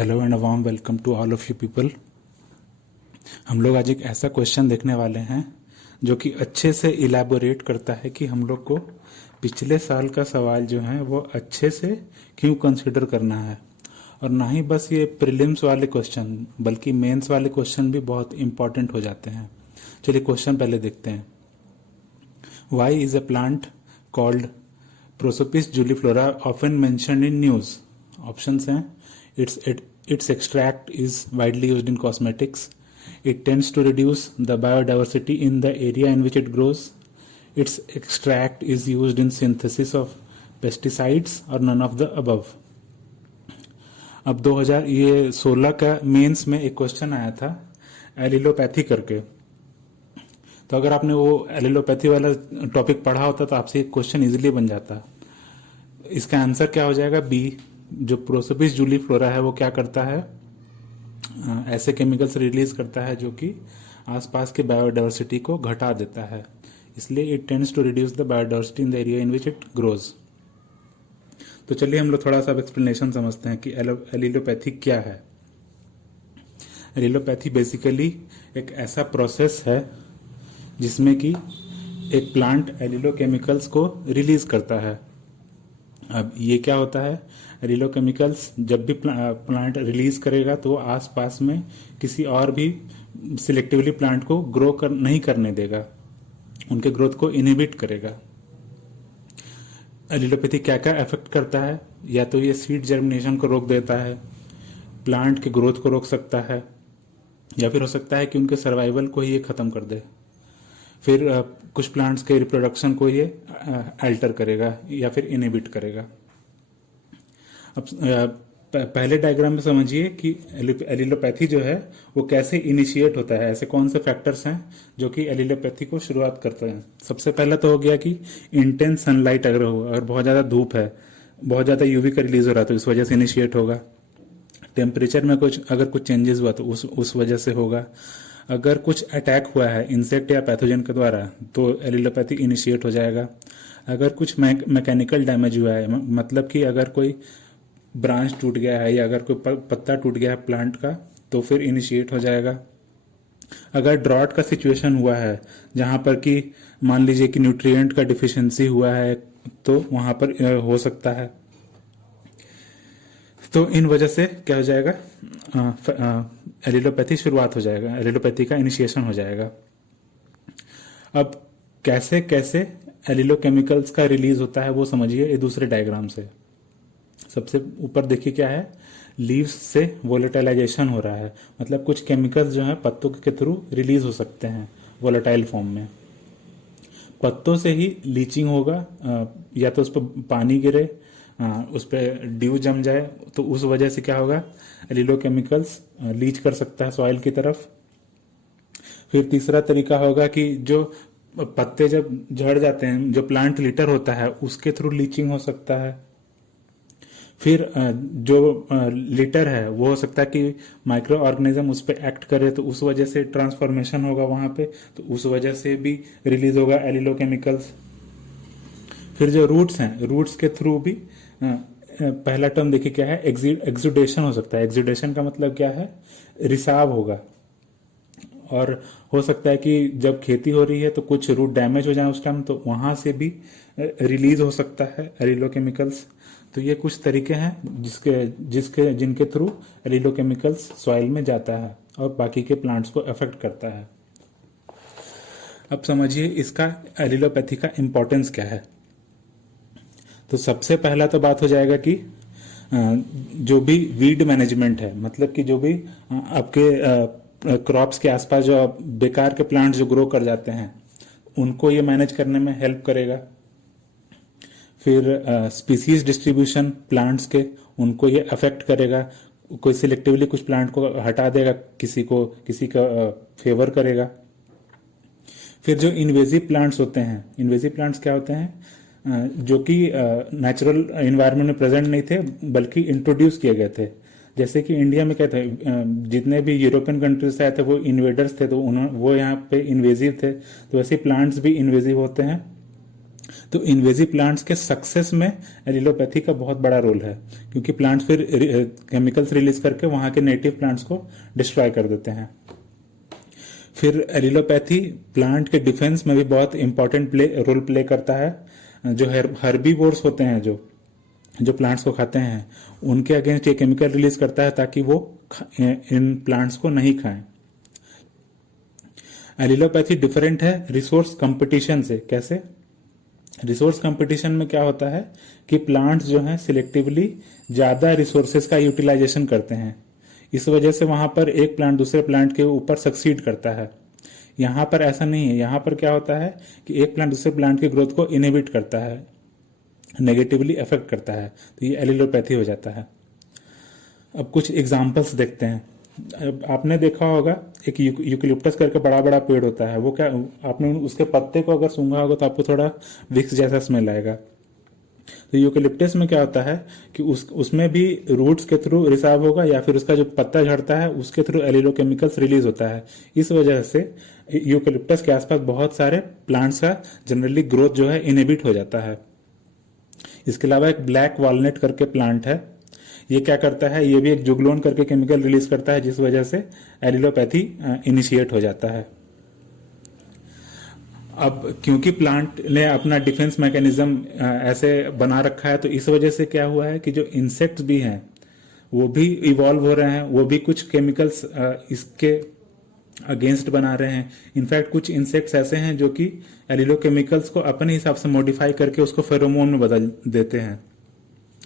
Hello and warm welcome to all of you people. हम लोग आज एक ऐसा क्वेश्चन देखने वाले हैं जो कि अच्छे से इलैबोरेट करता है कि हम लोग को पिछले साल का सवाल जो है वो अच्छे से क्यों कंसिडर करना है। और ना ही बस ये प्रीलिम्स वाले क्वेश्चन बल्कि मेंस वाले क्वेश्चन भी बहुत इंपॉर्टेंट हो जाते हैं। चलिए क्वेश्चन पहले देखते हैं। Why is a plant called Prosopis juliflora often mentioned in news? Options हैं its extract is widely used in cosmetics. It tends to reduce the biodiversity in the area in which it grows. Its extract is used in synthesis of pesticides or none of the above. अब 2016 का mains में एक question आया था allelopathy करके। तो अगर आपने वो एलिलोपैथी वाला टॉपिक पढ़ा होता तो आपसे एक क्वेश्चन इजीली बन जाता। इसका आंसर क्या हो जाएगा? बी। जो प्रोसोपिस जूलीफ्लोरा है वो क्या करता है, ऐसे केमिकल्स रिलीज करता है जो कि आसपास के बायोडाइवर्सिटी को घटा देता है, इसलिए it tends to reduce the biodiversity in the area in which it grows. तो चलिए हम लोग थोड़ा सा एक्सप्लेनेशन समझते हैं कि एलिलोपैथी क्या है। एलिलोपैथी बेसिकली एक ऐसा प्रोसेस है जिसमें कि एक प्लांट एलिलोकेमिकल्स को रिलीज करता है। अब ये क्या होता है? एलिलोकेमिकल्स जब भी प्लांट रिलीज करेगा तो आसपास में किसी और भी सिलेक्टिवली प्लांट को नहीं करने देगा, उनके ग्रोथ को इनहिबिट करेगा। एलिलोपैथी क्या क्या इफेक्ट करता है? या तो ये सीड जर्मिनेशन को रोक देता है, प्लांट के ग्रोथ को रोक सकता है, या फिर हो सकता है कि उनके सर्वाइवल को ही ये खत्म कर दे। फिर कुछ प्लांट्स के रिप्रोडक्शन को ये अल्टर करेगा या फिर इनहिबिट करेगा। अब पहले डायग्राम में समझिए कि एलिलोपैथी जो है वो कैसे इनिशिएट होता है, ऐसे कौन से फैक्टर्स हैं जो कि एलिलोपैथी को शुरुआत करते हैं। सबसे पहला तो हो गया कि इंटेंस सनलाइट अगर हो, अगर बहुत ज़्यादा धूप है, बहुत ज़्यादा यूवी का रिलीज हो रहा है तो इस वजह से इनिशिएट होगा। टेम्परेचर में अगर कुछ चेंजेस हुआ तो उस वजह से होगा। अगर कुछ अटैक हुआ है इंसेक्ट या पैथोजन के द्वारा तो एलिलोपैथी इनिशिएट हो जाएगा। अगर कुछ मैकेनिकल डैमेज हुआ है, मतलब कि अगर कोई ब्रांच टूट गया है या अगर कोई पत्ता टूट गया है प्लांट का, तो फिर इनिशिएट हो जाएगा। अगर ड्रॉट का सिचुएशन हुआ है जहां पर कि मान लीजिए कि न्यूट्रिएंट का डिफिशियंसी हुआ है तो वहां पर हो सकता है। तो इन वजह से क्या हो जाएगा? एलिलोपैथी शुरुआत हो जाएगा, एलिलोपैथी का इनिशिएशन हो जाएगा। अब कैसे कैसे एलिलोकेमिकल्स का रिलीज होता है वो समझिए ये दूसरे डायग्राम से। सबसे ऊपर देखिए क्या है, लीव्स से वोलेटाइलाइजेशन हो रहा है, मतलब कुछ केमिकल्स जो है पत्तों के थ्रू रिलीज हो सकते हैं वोलेटाइल फॉर्म में। पत्तों से ही लीचिंग होगा, या तो उस पर पानी गिरे, उस पर ड्यू जम जाए तो उस वजह से क्या होगा, एलिलोकेमिकल्स लीच कर सकता है सॉइल की तरफ। फिर तीसरा तरीका होगा कि जो पत्ते जब झड़ जाते हैं, जो प्लांट लिटर होता है उसके थ्रू लीचिंग हो सकता है। फिर जो लिटर है वो हो सकता है कि माइक्रो ऑर्गेनिज्म उस पर एक्ट करे तो उस वजह से ट्रांसफॉर्मेशन होगा वहां पे, तो उस वजह से भी रिलीज होगा एलिलोकेमिकल्स। फिर जो रूट्स हैं, रूट्स के थ्रू भी पहला टर्म देखिए क्या है, एक्सुडेशन हो सकता है। एक्सुडेशन का मतलब क्या है? रिसाव होगा। और हो सकता है कि जब खेती हो रही है तो कुछ रूट डैमेज हो जाए उस टाइम, तो वहां से भी रिलीज हो सकता है एलिलोकेमिकल्स। तो ये कुछ तरीके हैं जिनके थ्रू एलिलोकेमिकल्स सॉइल में जाता है और बाकी के प्लांट्स को अफेक्ट करता है। अब समझिए इसका एलिलोपैथी का इंपॉर्टेंस क्या है। तो सबसे पहला तो बात हो जाएगा कि जो भी वीड मैनेजमेंट है, मतलब कि जो भी आपके क्रॉप्स के आसपास जो बेकार के प्लांट्स जो ग्रो कर जाते हैं उनको ये मैनेज करने में हेल्प करेगा। फिर स्पीसीज डिस्ट्रीब्यूशन प्लांट्स के, उनको ये अफेक्ट करेगा। कोई सिलेक्टिवली कुछ प्लांट को हटा देगा, किसी का फेवर करेगा। फिर जो इन्वेजिव प्लांट्स होते हैं, इन्वेजिव प्लांट्स क्या होते हैं? जो कि नेचुरल इन्वायरमेंट में प्रेजेंट नहीं थे बल्कि इंट्रोड्यूस किए गए थे। जैसे कि इंडिया में क्या थे, जितने भी यूरोपियन कंट्रीज से आए थे वो इन्वेडर्स थे, तो वो यहाँ पे इन्वेजिव थे। तो वैसे प्लांट्स भी इन्वेजिव होते हैं। तो इन्वेजिव प्लांट्स के सक्सेस में एलिलोपैथी का बहुत बड़ा रोल है, क्योंकि प्लांट्स फिर केमिकल्स रिलीज करके वहां के नेटिव प्लांट्स को डिस्ट्रॉय कर देते हैं। फिर एलिलोपैथी प्लांट के डिफेंस में भी बहुत इंपॉर्टेंट रोल प्ले करता है। जो हर्बीवोर्स होते हैं, जो प्लांट्स को खाते हैं, उनके अगेंस्ट ये केमिकल रिलीज करता है ताकि वो इन प्लांट्स को नहीं खाएं। एलिलोपैथी डिफरेंट है रिसोर्स कंपटीशन से। कैसे? रिसोर्स कंपटीशन में क्या होता है कि प्लांट्स जो हैं सिलेक्टिवली ज्यादा रिसोर्सेज का यूटिलाइजेशन करते हैं, इस वजह से वहां पर एक प्लांट दूसरे प्लांट के ऊपर सक्सीड करता है। यहां पर ऐसा नहीं है। यहां पर क्या होता है कि एक प्लांट दूसरे प्लांट की ग्रोथ को इनहिबिट करता है, नेगेटिवली अफेक्ट करता है, तो ये एलिलोपैथी हो जाता है। अब कुछ एग्जाम्पल्स देखते हैं। अब आपने देखा होगा एक यूकेलिप्टस करके बड़ा बड़ा पेड़ होता है, वो क्या, आपने उसके पत्ते को अगर सूंघा होगा तो आपको थोड़ा विक्स जैसा स्मेल आएगा। तो यूकेलिप्टस में क्या होता है कि उसमें भी रूट्स के थ्रू रिसाव होगा या फिर उसका जो पत्ता झड़ता है उसके थ्रू एलिलोकेमिकल्स रिलीज होता है। इस वजह से यूकेलिप्टस के आसपास बहुत सारे प्लांट्स का जनरली ग्रोथ जो है इनहिबिट हो जाता है। इसके अलावा एक ब्लैक वॉलनट करके प्लांट है, ये क्या करता है, ये भी एक जुगलोन करके केमिकल रिलीज करता है, जिस वजह से एलिलोपैथी इनिशिएट हो जाता है। अब क्योंकि प्लांट ने अपना डिफेंस मैकेनिज्म ऐसे बना रखा है, तो इस वजह से क्या हुआ है कि जो इंसेक्ट्स भी हैं वो भी इवॉल्व हो रहे हैं, वो भी कुछ केमिकल्स इसके अगेंस्ट बना रहे हैं। इनफैक्ट कुछ इंसेक्ट्स ऐसे हैं जो कि एलिलोकेमिकल्स को अपने हिसाब से मॉडिफाई करके उसको फेरोमोन में बदल देते हैं,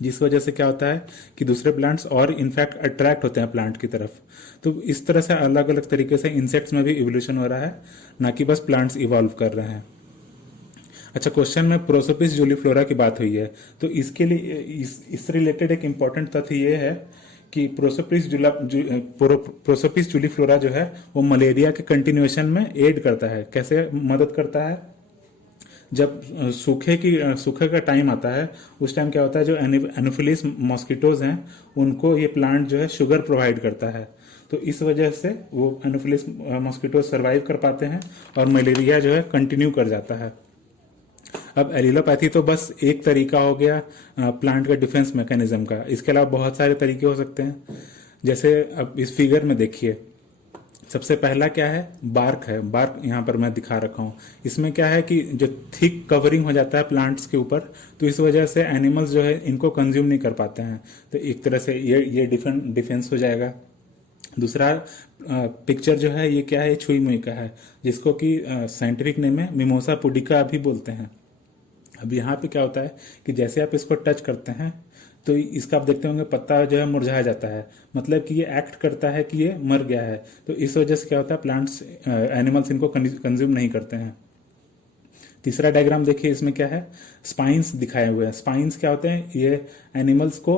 जिस वजह से क्या होता है कि दूसरे प्लांट्स और इनफैक्ट अट्रैक्ट होते हैं प्लांट की तरफ। तो इस तरह से अलग अलग तरीके से इंसेक्ट्स में भी इवोल्यूशन हो रहा है, ना कि बस प्लांट्स इवॉल्व कर रहे हैं। अच्छा, क्वेश्चन में प्रोसोपिस जूलीफ्लोरा की बात हुई है, तो इसके लिए इस रिलेटेड एक इंपॉर्टेंट तथ्य ये है कि प्रोसोपिस जूलीफ्लोरा जो है वो मलेरिया के कंटिन्यूएशन में एड करता है। कैसे मदद करता है? जब सूखे का टाइम आता है, उस टाइम क्या होता है, जो एनोफिलिस मॉस्किटोज हैं उनको ये प्लांट जो है शुगर प्रोवाइड करता है, तो इस वजह से वो एनोफिलिस मॉस्किटोज सर्वाइव कर पाते हैं और मलेरिया जो है कंटिन्यू कर जाता है। अब एलिलोपैथी तो बस एक तरीका हो गया प्लांट का डिफेंस मैकेनिज्म का, इसके अलावा बहुत सारे तरीके हो सकते हैं। जैसे अब इस फिगर में देखिए, सबसे पहला क्या है, बार्क है। बार्क यहाँ पर मैं दिखा रखा हूँ। इसमें क्या है कि जो थिक कवरिंग हो जाता है प्लांट्स के ऊपर, तो इस वजह से एनिमल्स जो है इनको कंज्यूम नहीं कर पाते हैं, तो एक तरह से ये डिफेंस हो जाएगा। दूसरा पिक्चर जो है ये क्या है, छुई मुई का है, जिसको कि साइंटिफिक नेम है मिमोसा पुडिका भी बोलते हैं। अब यहाँ पे क्या होता है कि जैसे आप इसको टच करते हैं तो इसका आप देखते होंगे पत्ता जो है मुरझा जाता है, मतलब कि ये एक्ट करता है कि ये मर गया है। तो इस वजह से क्या होता है, प्लांट्स एनिमल्स इनको कंज्यूम नहीं करते हैं। तीसरा डायग्राम देखिए, इसमें क्या है, स्पाइंस दिखाए हुए हैं। स्पाइंस क्या होते हैं, ये एनिमल्स को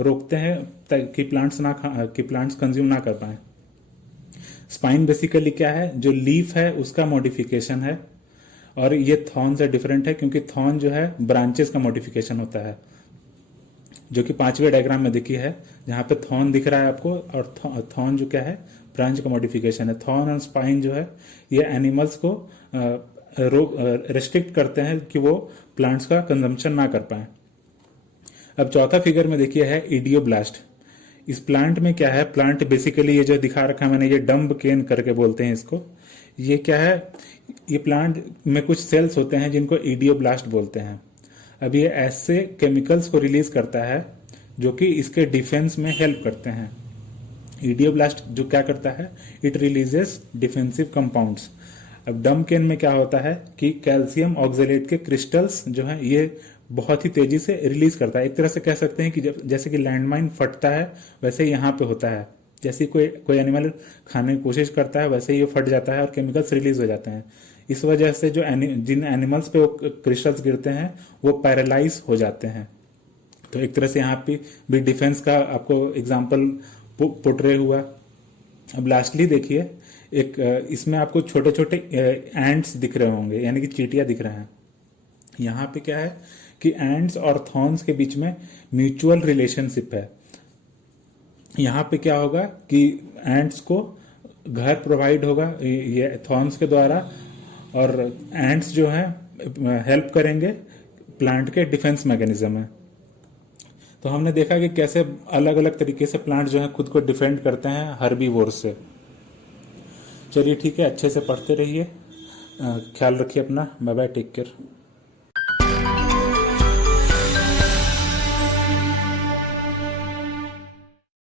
रोकते हैं ताकि प्लांट्स कंज्यूम ना कर पाए। स्पाइन बेसिकली क्या है, जो लीफ है उसका मॉडिफिकेशन है, और ये थॉर्न से डिफरेंट है क्योंकि थॉर्न जो है ब्रांचेस का मॉडिफिकेशन होता है, जो कि 5वें डायग्राम में देखी है, जहां पे थॉर्न दिख रहा है आपको, और थॉर्न जो क्या है, ब्रांच का मॉडिफिकेशन है। थॉर्न और स्पाइन जो है ये एनिमल्स को रेस्ट्रिक्ट करते हैं कि वो प्लांट्स का कंजम्पशन ना कर पाए। अब चौथा फिगर में देखिए है इडियोब्लास्ट। इस प्लांट में क्या है, प्लांट बेसिकली ये जो दिखा रखा है मैंने, ये डम्ब केन करके बोलते हैं इसको। ये क्या है, ये प्लांट में कुछ सेल्स होते हैं जिनको इडियोब्लास्ट बोलते हैं। अब ये ऐसे केमिकल्स को रिलीज करता है जो कि इसके डिफेंस में हेल्प करते हैं। इडियोब्लास्ट जो क्या करता है, इट रिलीजेस डिफेंसिव कंपाउंड्स। अब डम्ब केन में क्या होता है कि कैल्शियम ऑक्जेलेट के क्रिस्टल्स जो है ये बहुत ही तेजी से रिलीज करता है। एक तरह से कह सकते हैं कि जैसे कि लैंडमाइन फटता है वैसे यहाँ पे होता है, जैसे कोई एनिमल खाने की कोशिश करता है वैसे ये फट जाता है और केमिकल्स रिलीज हो जाते हैं। इस वजह से जो जिन एनिमल्स पे वो क्रिस्टल्स गिरते हैं वो पैरालाइज हो जाते हैं। तो एक तरह से यहाँ पे भी डिफेंस का आपको एग्जाम्पल पोर्ट्रे हुआ। अब लास्टली देखिए, एक इसमें आपको छोटे छोटे एंट्स दिख रहे होंगे, यानी कि चींटियां दिख रहे हैं। यहाँ पे क्या है कि एंट्स और थॉर्न्स के बीच में म्यूचुअल रिलेशनशिप है। यहाँ पे क्या होगा कि एंट्स को घर प्रोवाइड होगा ये थॉर्न्स के द्वारा, और एंट्स जो है हेल्प करेंगे प्लांट के डिफेंस मैकेनिज्म है। तो हमने देखा कि कैसे अलग अलग तरीके से प्लांट जो है खुद को डिफेंड करते हैं हर्बीवोर्स से। चलिए ठीक है, अच्छे से पढ़ते रहिए, ख्याल रखिए अपना। Bye bye, take care.